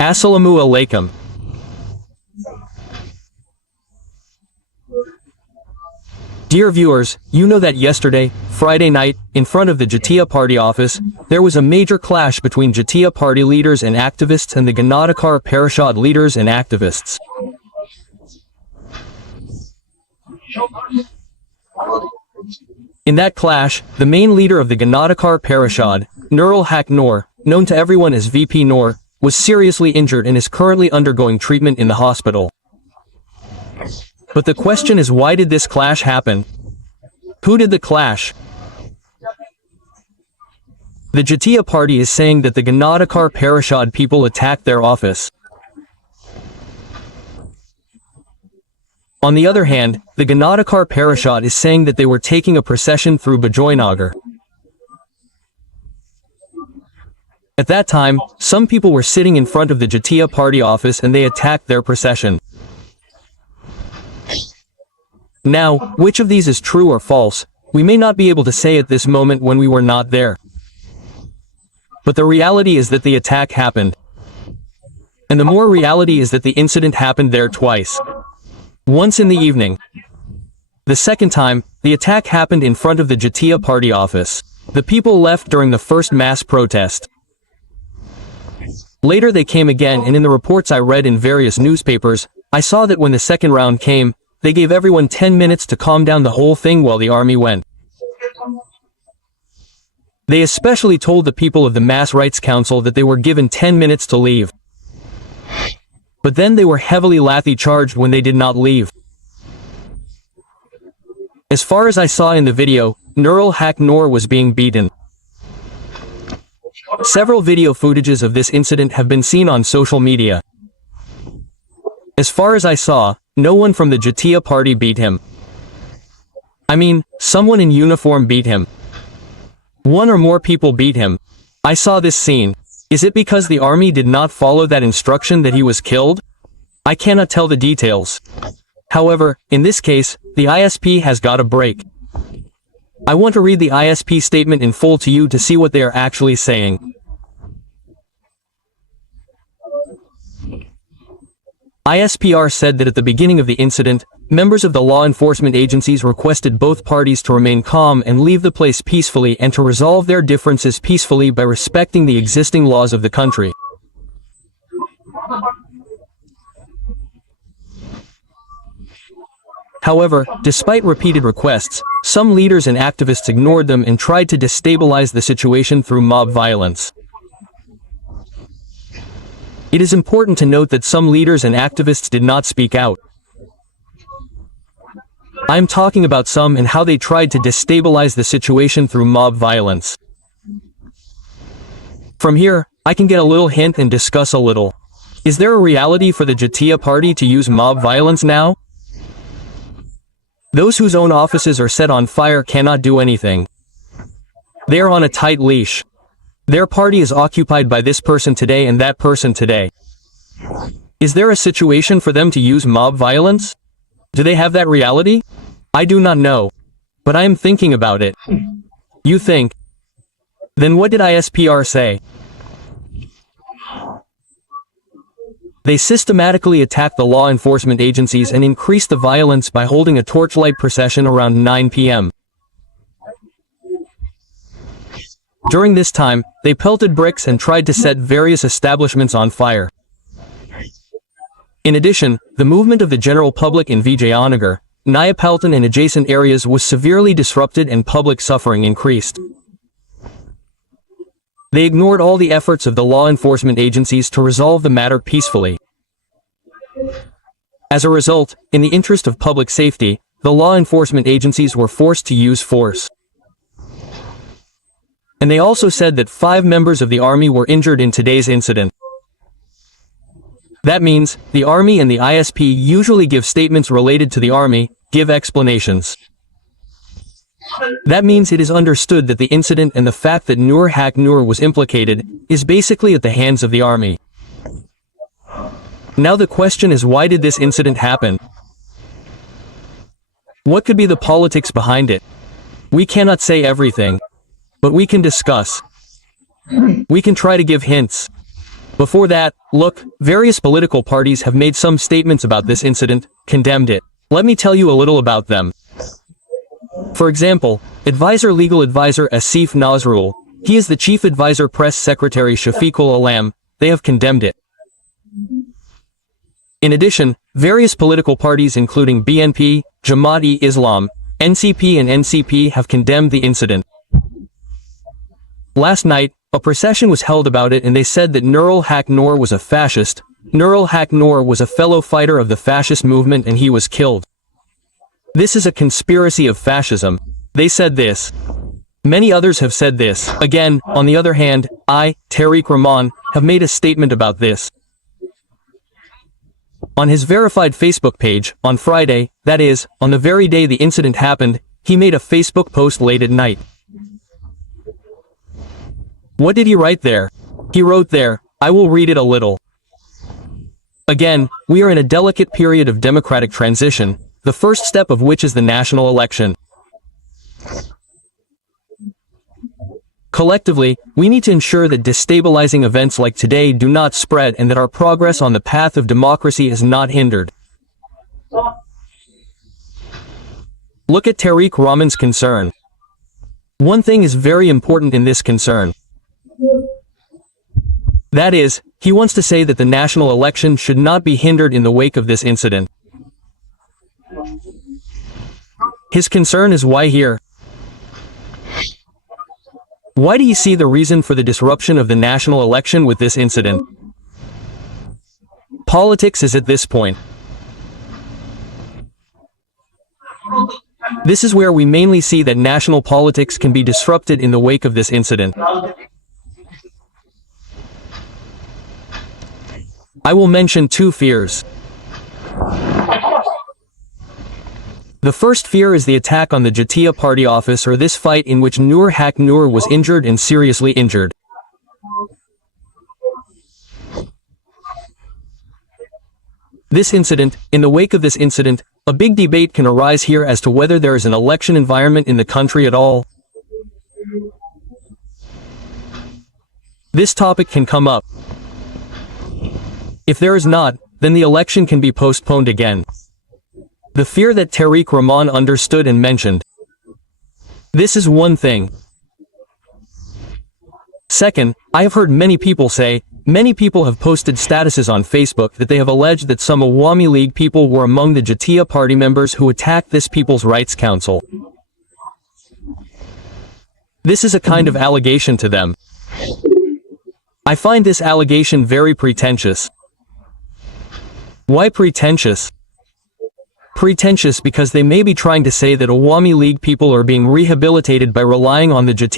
Assalamu alaikum. Dear viewers, you know that yesterday, Friday night, in front of the Jatiya Party office, there was a major clash between Jatiya Party leaders and activists and the Ganadakar Parishad leaders and activists. In that clash, the main leader of the Ganadakar Parishad, Nurul Haq Noor, known to everyone as VP Noor, was seriously injured and is currently undergoing treatment in the hospital. But the question is, why did this clash happen? Who did the clash? The Jatiya Party is saying that the Ganadakar Parishad people attacked their office. On the other hand, the Ganadakar Parishad is saying that they were taking a procession through Bajoynagar. At that time, some people were sitting in front of the Jatiya Party office and they attacked their procession. Now, which of these is true or false, we may not be able to say at this moment when we were not there. But the reality is that the attack happened. And the more reality is that the incident happened there twice. Once in the evening. The second time, the attack happened in front of the Jatiya Party office. The people left during the first mass protest. Later they came again, and in the reports I read in various newspapers, I saw that when the second round came, they gave everyone 10 minutes to calm down the whole thing while the army went. They especially told the people of the Mass Rights Council that they were given 10 minutes to leave. But then they were heavily lathi charged when they did not leave. As far as I saw in the video, Nurul Haq Noor was being beaten. Several video footages of this incident have been seen on social media. As far as I saw, no one from the Jatiya Party beat him. I mean, someone in uniform beat him. One or more people beat him. I saw this scene. Is it because the army did not follow that instruction that he was killed? I cannot tell the details. However, in this case, the ISP has got a break. I want to read the ISP statement in full to you to see what they are actually saying. ISPR said that at the beginning of the incident, members of the law enforcement agencies requested both parties to remain calm and leave the place peacefully and to resolve their differences peacefully by respecting the existing laws of the country. However, despite repeated requests, some leaders and activists ignored them and tried to destabilize the situation through mob violence. It is important to note that some leaders and activists did not speak out. I am talking about some and how they tried to destabilize the situation through mob violence. From here, I can get a little hint and discuss a little. Is there a reality for the Jatiya Party to use mob violence now? Those whose own offices are set on fire cannot do anything. They are on a tight leash. Their party is occupied by this person today and that person today. Is there a situation for them to use mob violence? Do they have that reality? I do not know. But I am thinking about it. You think? Then what did ISPR say? They systematically attacked the law enforcement agencies and increased the violence by holding a torchlight procession around 9 p.m. During this time, they pelted bricks and tried to set various establishments on fire. In addition, the movement of the general public in Vijayanagar, Nayapaltan and adjacent areas was severely disrupted and public suffering increased. They ignored all the efforts of the law enforcement agencies to resolve the matter peacefully. As a result, in the interest of public safety, the law enforcement agencies were forced to use force. And they also said that 5 members of the army were injured in today's incident. That means, the army and the ISP usually give statements related to the army, give explanations. That means it is understood that the incident and the fact that Nur Haq Noor was implicated, is basically at the hands of the army. Now the question is, why did this incident happen? What could be the politics behind it? We cannot say everything. But we can discuss. We can try to give hints. Before that, look, various political parties have made some statements about this incident, condemned it. Let me tell you a little about them. For example, legal advisor Asif Nazrul, he is the chief advisor press secretary Shafiqul Alam, they have condemned it. In addition, various political parties including BNP, Jamaat-e-Islam, NCP and NCP have condemned the incident. Last night, a procession was held about it and they said that Nurul Haq Noor was a fascist. Nurul Haq Noor was a fellow fighter of the fascist movement and he was killed. This is a conspiracy of fascism. They said this. Many others have said this. Again, on the other hand, Tariq Rahman, have made a statement about this. On his verified Facebook page, on Friday, that is, on the very day the incident happened, he made a Facebook post late at night. What did he write there? He wrote there, I will read it a little. Again, we are in a delicate period of democratic transition, the first step of which is the national election. Collectively, we need to ensure that destabilizing events like today do not spread and that our progress on the path of democracy is not hindered. Look at Tariq Rahman's concern. One thing is very important in this concern. That is, he wants to say that the national election should not be hindered in the wake of this incident. His concern is why here? Why do you see the reason for the disruption of the national election with this incident? Politics is at this point. This is where we mainly see that national politics can be disrupted in the wake of this incident. I will mention two fears. The first fear is the attack on the Jatiya Party office or this fight in which Nur Haq Noor was injured and seriously injured. This incident, in the wake of this incident, a big debate can arise here as to whether there is an election environment in the country at all. This topic can come up. If there is not, then the election can be postponed again. The fear that Tariq Rahman understood and mentioned. This is one thing. Second, I have heard many people say, many people have posted statuses on Facebook that they have alleged that some Awami League people were among the Jatiya Party members who attacked this People's Rights Council. This is a kind of allegation to them. I find this allegation very pretentious. Why pretentious? Pretentious because they may be trying to say that Awami League people are being rehabilitated by relying on the Jatiya